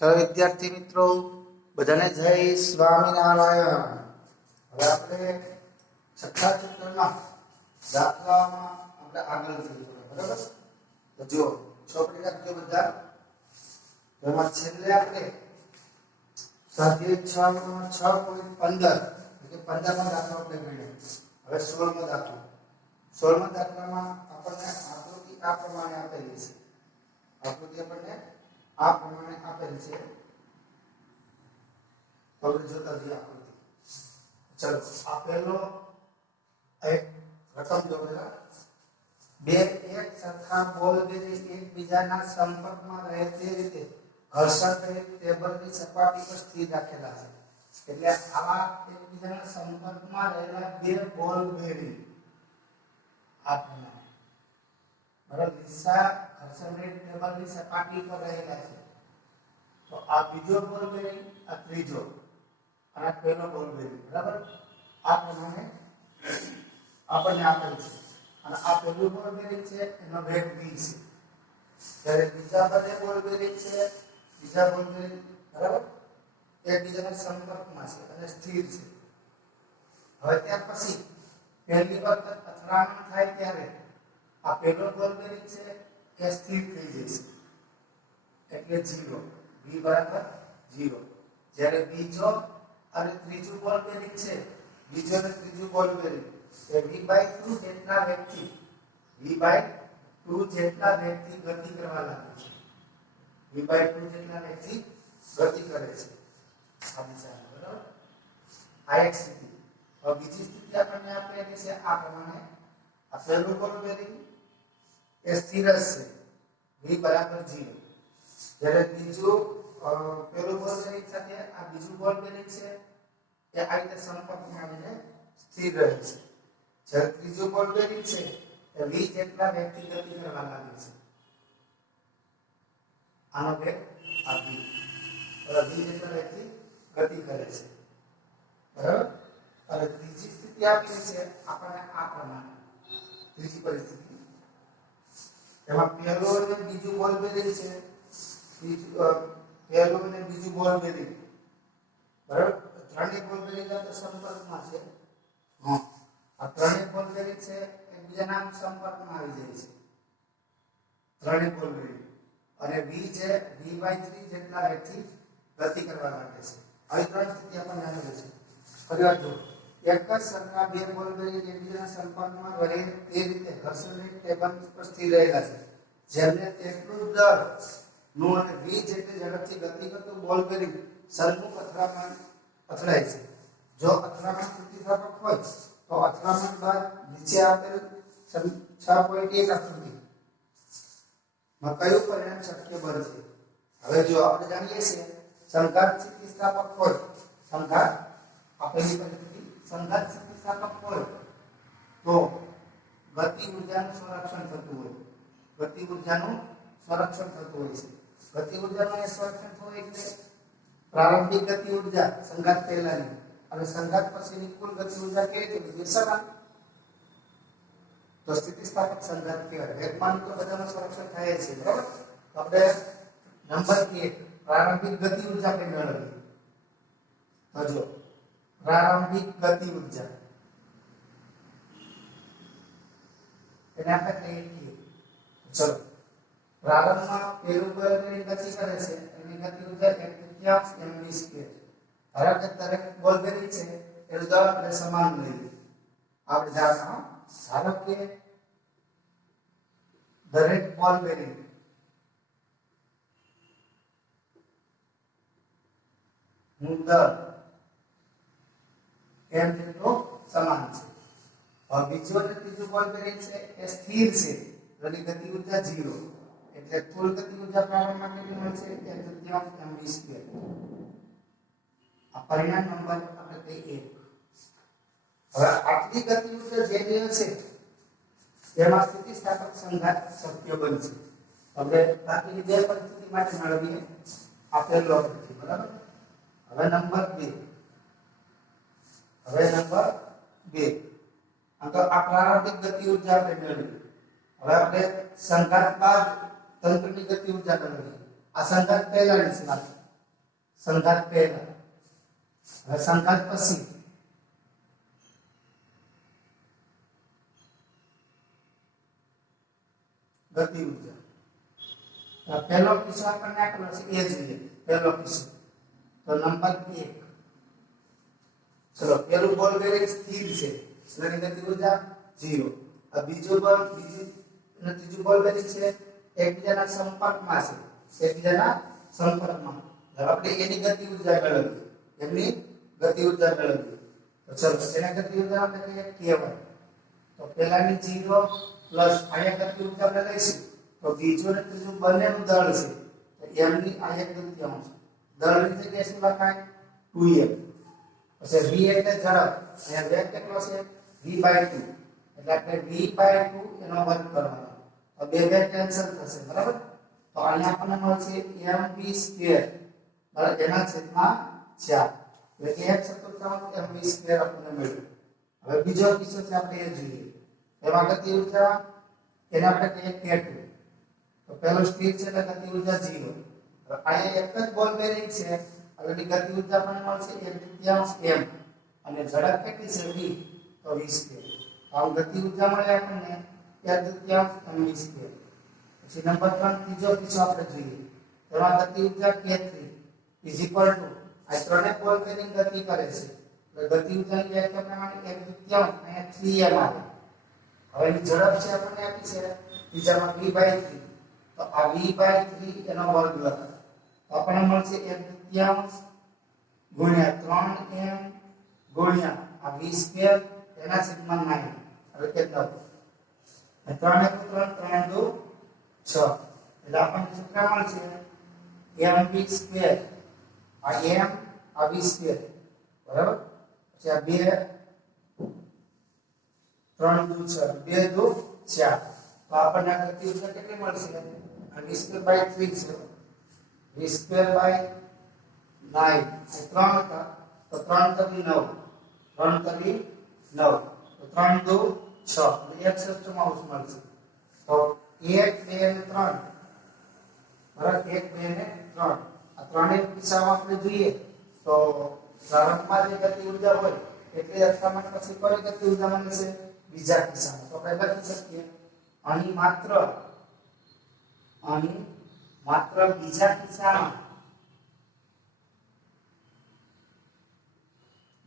Sir વિદ્યાર્થી મિત્રો બધાને જય સ્વામિનારાયણ. હવે આપણે છઠ્ઠા ચેપ્ટરમાં દાખલામાં આપણે આગળ જઈએ, બરાબર? તો જો ચોપડી રાખજો બધા. એમાં છેલ્લે આપણે સ્વાધ્યાય 6.15 એટલે 15માં દાખલો આપણે ગણ્યો. હવે 16મો દાખલો. 16મા દાખલામાં આપણને આકૃતિ આ પ્રમાણે આપેલી છે. આકૃતિ આપણને આ પ્રમાણે આપેલી છે. હવે જોતા જઈએ આકૃતિ. ચલો, આ પહેલો એક રકમ જો પેલા બે એક સરખા બોલ બેરી એકબીજાના સંપર્કમાં રહે તે રીતે ઘર્ષણ રહિત ટેબલની સપાટી પર સ્થિર રાખેલા છે. એટલે આવા એકબીજાના સંપર્કમાં રહેલા બે બોલ બેરી આ પ્રમાણે બરાબર દિશા ઘર્ષણ રહિત ટેબલની સપાટી પર રહેલા છે. તો આ બીજો બોલ બેરિંગ, આ ત્રીજો અને આ પહેલો બોલ બેરિંગ, બરાબર? આ પ્રમાણે આપણને આપેલ છે. અને આ પહેલું બોલ બેરિંગ છે, એનો વેગ v છે. જ્યારે બીજા બંને બોલ બેરિંગ છે, બીજા બોલ બેરિંગ બરાબર એકબીજાના સંપર્કમાં છે અને સ્થિર છે. હવે ત્યાર પછી પહેલી વખત અથડામણ થાય ત્યારે આ પહેલો બોલ બેરિંગ છે એ સ્થિર થઈ જશે એટલે 0, v બરાબર 0. જ્યારે બીજો અને ત્રીજું બોલ બેરિંગ છે, બીજો અને ત્રીજું બોલ બેરિંગ એ v/2 જેટલા વેગથી v/2 જેટલા વેગથી ગતિ કરવા લાગે છે. v/2 જેટલા વેગથી ગતિ કરે છે આ દિશામાં, બરાબર? આ એક સ્થિતિ. હવે બીજી સ્થિતિ આપણને આપેલી છે આ પ્રમાણે. આ પહેલું બોલ બેરિંગ એ સ્થિર છે, v બરાબર 0. જ્યારે બીજું પહેલું બોલ બેરિંગ સાથે આ બીજું બોલ બેરિંગ છે એ આ રીતે સંપર્કમાં આવીને સ્થિર રહે છે. જ્યારે ત્રીજું બોલ બેરિંગ છે એ v જેટલા વેગથી ગતિ કરવા લાગે છે. આનો વેગ આ v જેટલા વેગથી ગતિ કરે છે, બરાબર? અને ત્રીજી સ્થિતિ આપી છે આપણને આ પ્રમાણે. ત્રીજી પરિસ્થિતિ એમાં પહેલો અને બીજું બોલ બેરિંગ છે, પહેલું અને બીજું બોલ બેરિંગ બરાબર ત્રણેય બોલ બેરિંગ તો સંપર્કમાં છે. આ ત્રણેય બોલ બેરિંગ છે એકબીજાના સંપર્કમાં આવી જાય છે. ત્રણેય બોલ બેરિંગ અને v છે v/3 જેટલા વેગથી ગતિ કરવા લાગે છે. આવી ત્રણ સ્થિતિ આપણને આપેલી છે. ફરીવાર જો એક જ સરખા બે બોલ બેરિંગ એકબીજાના સંપર્કમાં રહે તે રીતે ઘર્ષણ રહિત ટેબલ પર સ્થિર રહેલા છે. જેમને તેટલું જ દળ નું અને v જેટલી ઝડપથી ગતિ કરતું બોલ બેરિંગ સન્મુખ અથડાય છે. જો અથડામણ સ્થિતિસ્થાપક હોય તો અથડામણ બાદ નીચે આપેલ 6.1 આકૃતિ માં કયું પરિણામ શક્ય બનશે? હવે જો આપણે જાણીએ છીએ સંઘાત સ્થિતિસ્થાપક હોય, સંઘાત આપેલી પરિસ્થિતિ સંઘાત સ્થિતિસ્થાપક હોય તો ગતિ ઊર્જાનું સંરક્ષણ થતું હોય. ગતિ ઊર્જાનું સંરક્ષણ થતું હોય છે. ગતિ ઊર્જાનું સંરક્ષણ થવું એટલે પ્રારંભિક ગતિ ઊર્જા સંઘાત પહેલાની અને સંઘાત પછીની કુલ ગતિ ઊર્જા કેવી રીતે સમાન. તો સ્થિતિસ્થાપક સંઘાત કહેવાય. વેગમાન તો બધાનું સંરક્ષણ થાય છે, બરાબર? આપણે નંબર 1 પ્રારંભિક ગતિ ઊર્જા કે મેળવીએ. તો જો પ્રારંભિક ગતિ ઊર્જા એને આપણે કહીએ છીએ, ચલો પ્રારંભમાં પહેલું બોલ બેરિંગ ગતિ કરે છે એની ગતિ ઊર્જા 1/3 mv². ધારો કે દરેક બોલ બેરિંગ છે એનું દળ આપણે સમાન લઈએ. આપણે ધારો કે દરેક બોલ બેરિંગ નું દળ m જેટલું સમાન છે. હવે બીજું અને ત્રીજું બોલ બેરિંગ છે એ સ્થિર છે, એની ગતિ ઊર્જા 0 એટલે કુલ ગતિ ઊર્જા પ્રારંભમાં કેટલી મળશે? 1/3 mv². આ પરિણામ નંબર આપણે કહીએ 1. હવે આટલી ગતિ ઊર્જા જેની હશે તેમાં સ્થિતિસ્થાપક સંઘાત શક્ય બનશે. આપણે બાકીની બે પરિસ્થિતિ માટે મેળવીએ. આ પહેલો છે, બરાબર? હવે નંબર 2 આ તો આ પ્રારંભિક ગતિ ઊર્જા આપણે મેળવી. હવે આપણે સંઘાત બાદ તંત્રની ગતિ ઊર્જા મેળવીએ. આ સંઘાત પહેલાની છે. સંઘાત પહેલા, હવે સંઘાત પછી ગતિ ઉર્જા. પહેલો કિસ્સો આપણને આપેલો છે એ જોઈએ. પહેલો કિસ્સો તો નંબર 1. ચલો, પહેલું બોલ બેરિંગ સ્થિર છે એટલે ગતિ ઉર્જા 0. આ બીજો બોલ અને ત્રીજું બોલ બેરિંગ છે એકબીજાના સંપર્કમાં છે, એકબીજાના સંપર્કમાં. હવે આપણે એની ગતિ ઉર્જા મેળવીએ, એમની ગતિ ઉર્જા મેળવીએ. તો ચલો, એના ગતિ ઉર્જા આપણે કહીએ K1. તો પહેલાની 0 પ્લસ આયા ગતિ ઉર્જા આપણે લઈશું તો બીજો અને ત્રીજું બંનેનું દળ છે તો એમની આ એક તૃતીયાંશ. દળની જગ્યાએ શું લખાય 2m. પછી v એટલે ઝડપ, અહીંયા વેગ કેટલો છે v/2 એટલે આપણે v/2 એનો વર્ગ કરવાનો. તો બે બે કેન્સલ થશે, બરાબર. તો અહીંયા આપણને મળશે mv², બરાબર, એના છેદમાં 4 એટલે 1/4 mv² આપણને મળ્યું. હવે બીજો કિસ્સો છે આપણે એ જોઈએ. એમાં ગતિ ઉર્જા એને આપણે કહીએ K2. તો પહેલો સ્થિર છે એટલે ગતિ ઉર્જા 0. હવે અહીંયા એક જ બોલ બેરિંગ છે એટલે ગતિ ઉર્જા આપણને મળશે 1/3 m અને ઝડપ કેટલી છે v, તો v². આમ ગતિ ઉર્જા મળે આપણને 1/3 mv². પછી નંબર 3 ત્રીજો કિસ્સો આપણે જોઈએ. એમાં ગતિ ઉર્જા K3 આ ત્રણે બોલ બેરિંગ ગતિ કરે છે એટલે ગતિ ઉર્જાની વ્યાખ્યા પ્રમાણે 1/3 અહીંયા 3m આવે. હવે એની ઝડપ છે આપણને આપી છે બીજામાં v/3. તો આ v/3 એનો વર્ગ લખાય તો આપણને મળશે 1/3 ગુણ્યા 3m ગુણ્યા આ v² એના છેદમાં 9 એટલે કેટલા 3 * 3 3 * 2 6 એટલે આપણને સૂત્ર મળશે mv² આ m આ v², બરાબર. પછી આ 2 3 * 2 6 2 * 2 4 તો આપણને આ ગતિ ઉર્જા કેટલી મળશે આ v²/3 છે v²/9 3 હતા તો 3 * 9 3 * 9 તો 3 * 2 6 એટલે 1/6 મળશે. તો 1 2 અને 3, બરાબર, 1 2 અને 3 આ ત્રણેય કિસ્સામાં આપણે જોઈએ તો પ્રારંભમાં જે ગતિ ઉર્જા હોય એટલે અર્થામાં પછી કોઈ ગતિ ઉર્જા મળશે બીજા કિસ્સામાં. તો આપણે લખી શકીએ અહીં માત્ર બીજા કિસ્સામાં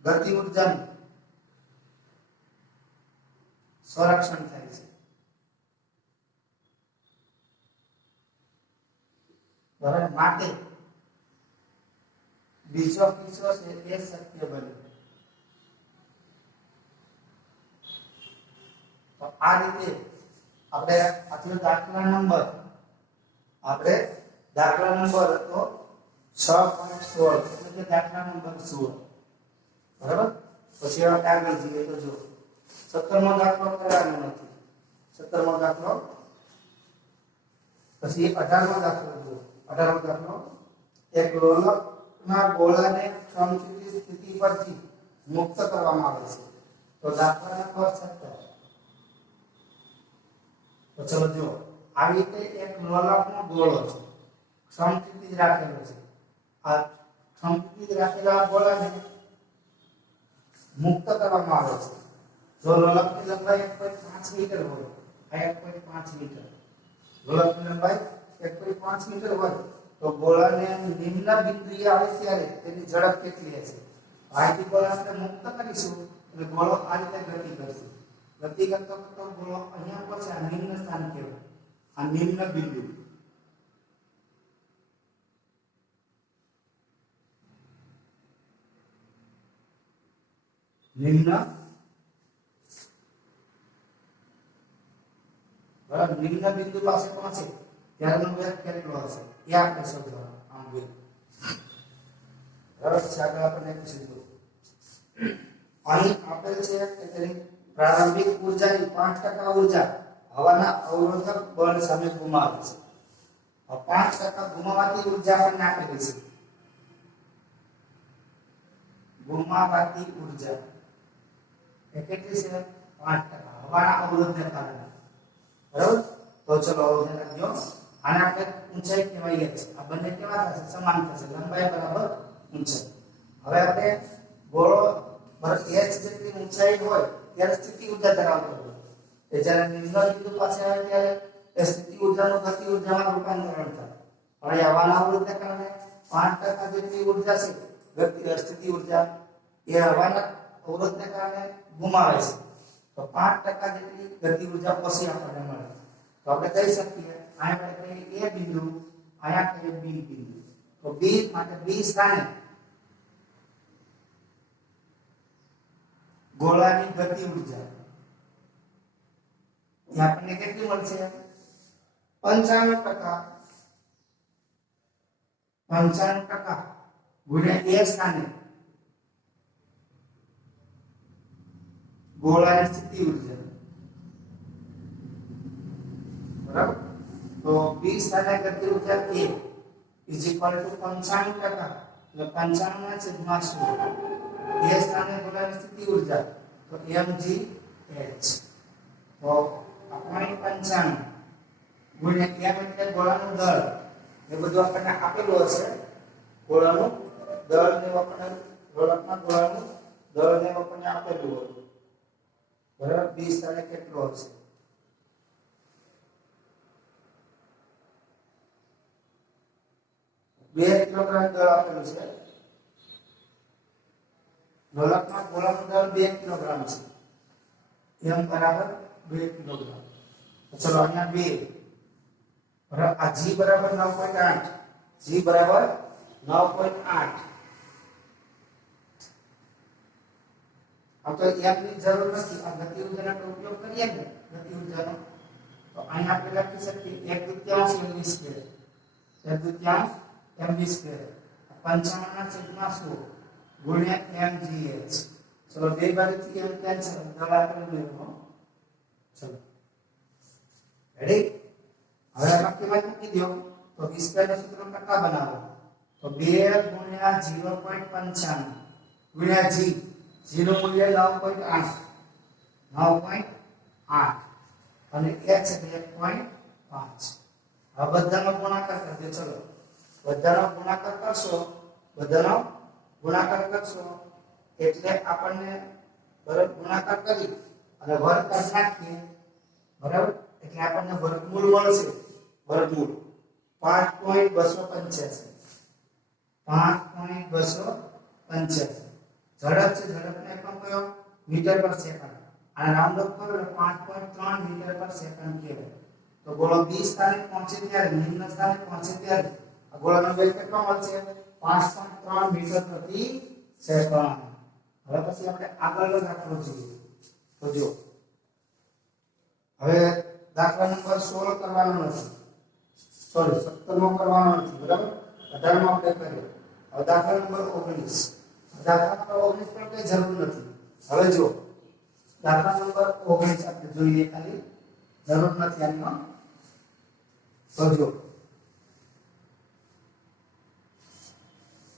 ગતિ ઉર્જાનું સંરક્ષણ થાય છે, બરાબર. માટે બીજો કિસ્સો છે એ શક્ય બને. તો આ રીતે આપણે આટલો દાખલા નંબર હતો 6.16 એટલે કે દાખલા નંબર 16, બરાબર. પછી આપણે આગળ જઈએ તો જો 17મો દાખલો કરવાનો નથી. 17મો દાખલો પછી 18મો દાખલો જુઓ. 18મો દાખલો એક લોલકના ગોળાને સમચિત સ્થિતિ પરથી મુક્ત કરવામાં આવે છે. તો દાખલા નંબર 17. તો ચલો જો આવી રીતે એક લોલકનો ગોળો છે, સમચિત રાખેલો છે. આ સમચિત રાખેલા ગોળાને મુક્ત કરવામાં આવે છે. જો લોલકની લંબાઈ 1.5 મીટર હોય, આ 1.5 મીટર, લોલકની લંબાઈ 1.5 મીટર હોય તો ગોળાને નિમ્ન બિંદુએ આવે ત્યારે તેની ઝડપ કેટલી હશે? અહીંથી ગોળા આપણે મુક્ત કરીશું એટલે ગોળો આ રીતે ગતિ કરશે. ગતિ કરતો ગોળો અહીંયા પર છે, આ નિમ્ન સ્થાન કહેવાય, આ નિમ્ન બિંદુ. નિમ્ન બિંદુ પાસે પહોંચે ત્યારનો વેગ કેટલો હશે એ આપણે શોધવાનું. આમ વેગ બરાબર છે. આગળ આપણે કીધું અહીં આપેલ છે કે તેની પ્રારંભિક ઉર્જાની 5% ઉર્જા હવાના અવરોધક બળ સામે ગુમાવે છે. 5% ગુમાવાતી ઉર્જા આપણને આપેલી છે. ગુમાવાતી ઉર્જા એ કેટલી છે? 5% હવાના અવરોધને કારણે, બરાબર. તો ચલો અવરોધ રાખજો. આને આપણે ઊંચાઈ કહેવાય છે આ બંને કેવા થશે સમાન થશે લંબાઈ બરાબર ઊંચાઈ હવે આપણે ગોળો પર h જેટલી ઊંચાઈ હોય ત્યારે સ્થિતિ ઊર્જા ધરાવતો હોય એ જ્યારે નિમ્ન બિંદુ પાસે આવે ત્યારે એ સ્થિતિ ઊર્જાનું ગતિ ઊર્જામાં રૂપાંતરણ થાય હવે હવાના અવરોધને કારણે 5% જેટલી ઊર્જા છે ગતિ સ્થિતિ ઊર્જા એ હવાના અવરોધને કારણે ગુમાવે છે તો 5% જેટલી ગતિ ઊર્જા પછી આપણને મળે તો આપણે કહી શકીએ અહીંયા આપણે કહીએ a બિંદુ અહીંયા કહીએ b બિંદુ તો b માટે b સ્થાને ગોળાની ગતિ ઊર્જા એ આપણને કેટલી મળશે 95% ગુણ્યા a સ્થાને ગોળાની સ્થિતિ ઊર્જા બરાબર તો b સ્થાને ગતિ ઊર્જા a is equal to 95% એટલે 95 ના છેદમાં 100 a સ્થાને ગોળાની સ્થિતિ ઊર્જા તો mgh તો આપણે 95 ગુણ્યા m એટલે ગોળાનું દળ એ બધું આપણને આપેલું હશે ગોળાનું દળ ને આપણને ગોળકના ગોળાનું દળ ને આપણને આપેલું હોય બરાબર 20 સ્થાને કેટલો હશે 2 કિલોગ્રામ દળ આપેલું છે ગોળકના ગોળાનું દળ 2 કિલોગ્રામ છે m બરાબર 2 કિલોગ્રામ તો ચલો અહીંયા 2 બરાબર આ g બરાબર 9.8 g બરાબર 9.8 अब तो एक ની જરૂર નથી આ ગતિ ઊર્જાનો ઉપયોગ કરીએ ને ગતિ ઊર્જાનો તો અહીંયા આપણે લખી શકીએ 1/3 mv સ્ક્વેર 1/3 mv સ્ક્વેર 55 ના છેદમાં 100 ગુણ્યા mgh ચલો બે બાજુથી m કેન્સલ દળા કરી લેવો ચલો રેડી હવે આમાં કેવા મૂકી દો તો v સ્ક્વેર નું સૂત્ર કેટલા બનાવો તો 2 ગુણ્યા 0.55 ગુણ્યા g 0 મૂલ્ય 9.8 અને h એટલે 1.5 આ બધાનો ગુણાકાર કરજો ચલો બધાનો ગુણાકાર કરશો એટલે આપણને બરાબર ગુણાકાર કરી અને વર્ગ કરી નાખીએ બરાબર એટલે આપણને વર્ગમૂળ મળશે વર્ગમૂળ 5.285 ઝડપ છે ઝડપને એકમ કયો મીટર પર સેકન્ડ અને રાઉન્ડ અપ કરો એટલે 5.3 મીટર પર સેકન્ડ કહેવાય તો ગોળો 20 સ્થાને પહોંચે ત્યારે નિમ્ન સ્થાને પહોંચે ત્યારે આ ગોળાનો વેગ કેટલો મળશે 5.3 મીટર પ્રતિ સેકન્ડ હવે પછી આપણે આગળનો દાખલો જોઈએ તો જો હવે દાખલા નંબર 16 કરવાનો નથી સોરી 17 કરવાનો નથી બરાબર 18 આપણે કરીએ હવે દાખલા નંબર 19 દાખલા નંબર 19 પર કઈ જરૂર નથી હવે જો દાખલા નંબર 19 આપણે જોઈએ ખાલી જરૂર નથી આની તો જો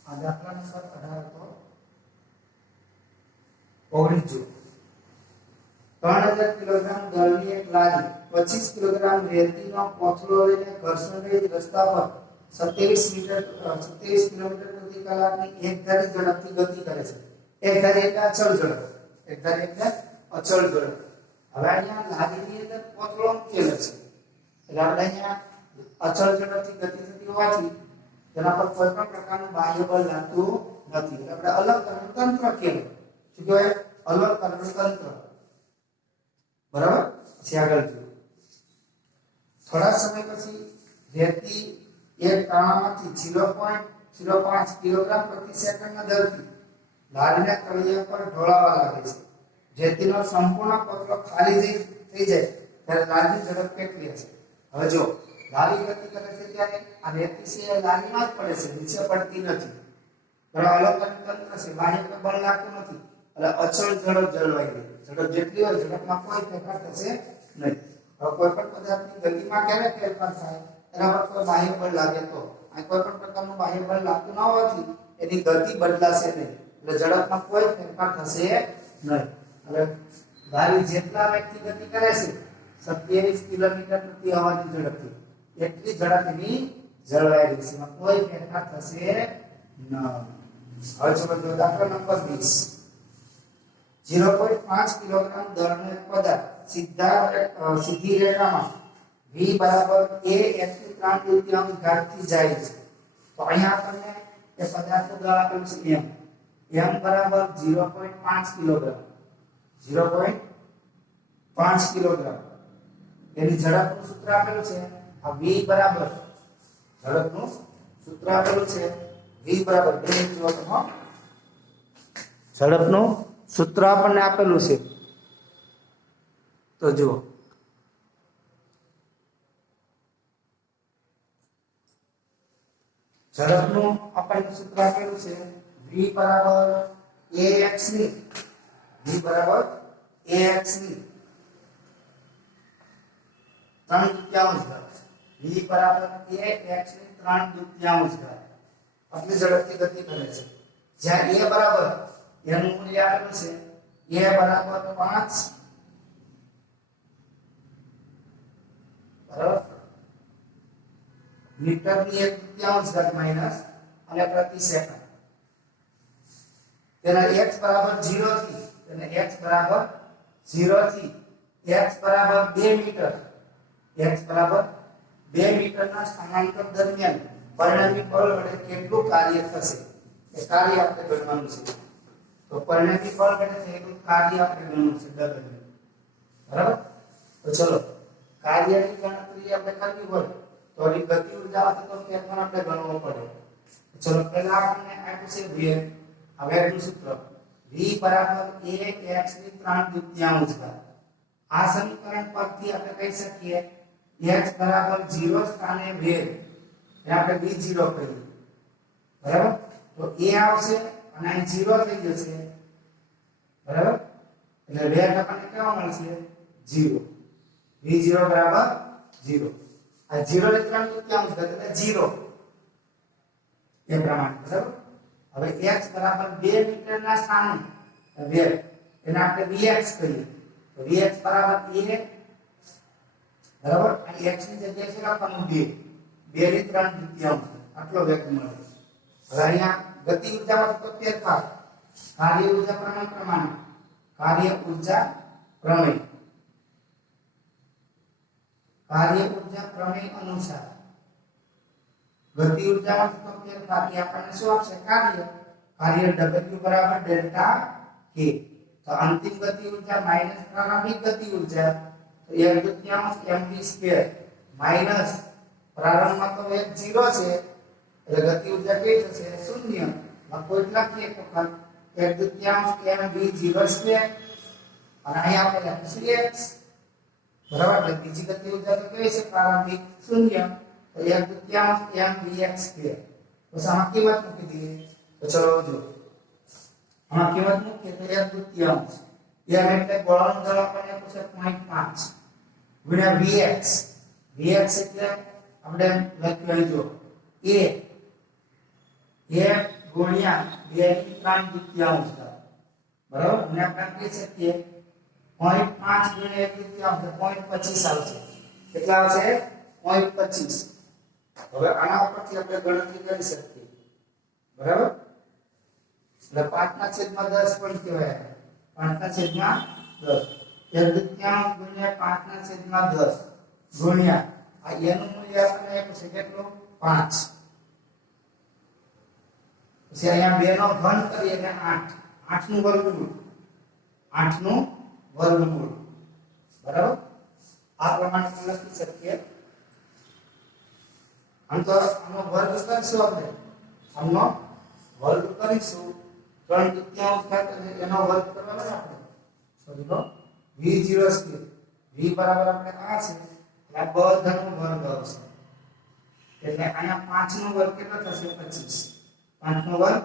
આ દાખલા નંબર 18 તો 19 જો 3000 કિલોગ્રામ દળની એક લારી 25 કિલોગ્રામ રેતીનો કોથળો લઈને ઘર્ષણ રહિત રસ્તા પર 27 કિલોમીટર પ્રતિ કલાકની એક ધારી ઝડપથી ગતિ કરે છે એક ધારી એટલે અચળ ઝડપ હવે અહીંયા લારીની અંદર કોથળો મૂકેલો છે એટલે આપણે અહીંયા અચળ ઝડપથી ગતિ થતી હોવાથી તેના પર કોઈ પણ પ્રકારનું બાહ્ય બળ લાગતું નથી એટલે આપણે અલગ કરવાનું તંત્ર કહેવાય શું કહેવાય અલગ કરવાનું તંત્ર બરાબર પછી આગળ જોઈએ થોડા સમય પછી રેતી એક તાણામાંથી 0.05 કિલોગ્રામ પ્રતિ સેકન્ડના દરથી લારીના તળિયા પર ઢોળાવા લાગે છે રેતીનો સંપૂર્ણ કોથળો ખાલી થઈ જાય ત્યારે લારીની ઝડપ કેટલી હશે હવે જો લારી ગતિ કરે છે ત્યારે આ રેતી છે લારીમાં જ પડે છે નીચે પડતી નથી બરાબર અલગ તંત્ર છે બાહ્ય બળ લાગતું નથી એટલે અચળ ઝડપ જળવાઈ રહે ઝડપ જેટલી હોય ઝડપમાં કોઈ ફેરફાર થશે નહીં હવે કોઈ પણ પદાર્થની ગતિમાં ક્યારે ફેરફાર થાય એના પર કોઈ બાહ્ય બળ લાગે તો આ કોઈ પણ પ્રકારનું બાહ્ય બળ લાગતું ન હોવાથી એની ગતિ બદલાશે નહીં એટલે ઝડપમાં કોઈ ફેરફાર થશે નહીં એટલે ગાડી જેટલા વેગથી ગતિ કરે છે 27 કિલોમીટર પ્રતિ અવાજની ઝડપથી એટલી ઝડપ એની જળવાઈ રહેશે, એમાં કોઈ ફેરફાર થશે નહીં. હવે ચલો જો દાખલા નંબર 20. 0.5 કિલોગ્રામ દળનો એક પદાર્થ સીધી રેખામાં v બરાબર a x ની 3/4 ઘાતથી જાય છે. તો અહીંયા આપણને એ પદાર્થનું દળ આપેલું છે m બરાબર 0.5 કિલોગ્રામ. 0.5 કિલોગ્રામ એની ઝડપનું સૂત્ર આપેલું છે. આ v બરાબર ઝડપનું સૂત્ર આપેલું છે v બરાબર 2 જો તો ઝડપનું સૂત્ર આપણને આપેલું છે. તો જુઓ ઝડપનું આપણને સૂત્ર આપેલું છે v બરાબર ax ની v બરાબર ax ની 3/4 ઘાત. v બરાબર ax ની 3/4 ઘાત. આટલી ઝડપથી ગતિ કરે છે. જ્યાં a બરાબર એનું મૂલ્ય આપેલું છે a બરાબર 5 બરાબર મીટરની 1/4 ઘાત માઈનસ અને પ્રતિ સેકન્ડ. તેના x બરાબર 0 થી x બરાબર 0 થી x બરાબર 2 મીટર x બરાબર 2 મીટરના સ્થાનાંતર દરમિયાન પરિણામી બળ વડે કેટલું કાર્ય થશે એ કાર્ય આપણે ગણવાનું છે. તો પરિણામી બળ વડે થયેલું કાર્ય આપણે ગણવાનું છે W. બરાબર. તો ચલો કાર્યની ગણતરી આપણે કરવી હોય તો એ ગતિ ઉર્જામાંથી તો ફેરફાર આપણે ગણવો પડે. ચલો પહેલા આપણે આપ્યું છે વેગ. આ વેગનું સૂત્ર v બરાબર ax ની 3/4 ઘાત. આ સમીકરણ પરથી આપણે કહી શકીએ x બરાબર 0 સ્થાને વેગ એ આપણે v0 કહીએ. બરાબર. તો a આવશે અને અહીં 0 થઈ જશે. બરાબર. એટલે વેગ આપણને કેવો મળશે 0. v0 બરાબર 0. આ 0 ને 3/4 ઘાત એટલે 0 એ પ્રમાણે. બરાબર. હવે x બરાબર 2 મીટરના સ્થાને વેગ એને આપણે vx કહીએ. તો vx બરાબર a બરાબર આ x ની જગ્યાએ શું લખવાનું 2 ની 3/4 આટલો વેગ મળે. હવે અહીંયા ગતિ ઉર્જામાં તો ફેરફાર કાર્ય ઉર્જા પ્રમાણે કાર્ય ઉર્જા પ્રમેય અનુસાર ગતિ ઉર્જામાં તો ફેરફાર એ આપણને શું આપશે કાર્ય W બરાબર ડેલ્ટા k. તો અંતિમ ગતિ ઉર્જા માઈનસ પ્રારંભિક ગતિ ઉર્જા તો 1/2 mv2 માઈનસ પ્રારંભમાં તો વેગ 0 છે એટલે ગતિ ઉર્જા કેવી થશે 0. લખો એટલે લખીએ તો 1/2 mv02 અને અહીંયા આપણે લખીશું x. બરાબર. એટલે બીજી ગતિ ઉર્જા તો કેવી છે પ્રારંભિક 0 તો 1/2 mvx2. તો આમાં કિંમત મૂકી દઈએ. તો ચલો જો આમાં કિંમત મૂકીએ તો 1/2 m એટલે ગોળાનું દળ આપણને પૂછે 0.5 ગુણ્યા vx. vx એટલે આપણે લખ્યું જો a ગુણ્યા 2 ની 3/4 ઘાત. બરાબર. અને આપણે કહી શકીએ 0.5 ગુણ્યા 1/2 0.25 આવશે. કેટલા આવશે 0.25. હવે આના ઉપરથી આપણે ગણતરી કરી શકીએ. બરાબર. એટલે 5/10 પણ કહેવાય. 5/10 1/2 ગુણ્યા 5/10 ગુણ્યા આ એનું મૂલ્ય આપણને આપ્યું છે કેટલું 5. પછી અહીંયા 2 નો ઘન કરીએ એટલે 8 નું વર્ગમૂળ 8 નું વર્ગમૂળ. બરાબર. આ પ્રમાણે લખી શકીએ. આમ તો આનો વર્ગ કરશું આપણે આનો વર્ગ કરીશું 3/4 ઘાત એનો વર્ગ કરવાનો છે આપણે. સોરી લો v0 v બરાબર આપણે આ છે એટલે આ બધાનો વર્ગ આવશે. એટલે અહીંયા 5 નો વર્ગ કેટલો થશે 25. 5 નો વર્ગ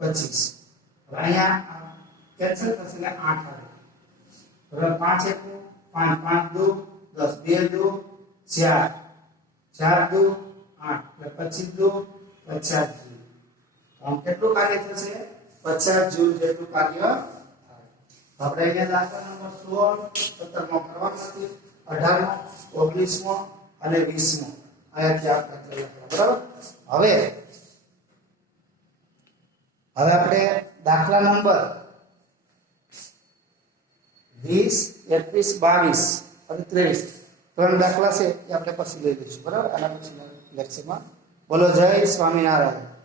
25. હવે અહીંયા કેન્સલ થશે એટલે 8 આવે. બરાબર. 5 1 5 5 2 10 2 4 4 2 8 એટલે 25 2 50 જૂલ. આમ કેટલું કાર્ય થશે 50 જૂલ જેટલું કાર્ય થાય. આપણે અહીંયા દાખલા નંબર 16 17 માં કરવાનું નથી. 18 19 અને 20 અહીંયાથી આપણે કરી બરાબર. હવે આપણે દાખલા નંબર 20, 21, 22 અને 23 ત્રણ દાખલા છે એ આપણે પછી લઈ લઈશું બરાબર. આના પછી લેક્ચરમાં બોલો જય સ્વામિનારાયણ.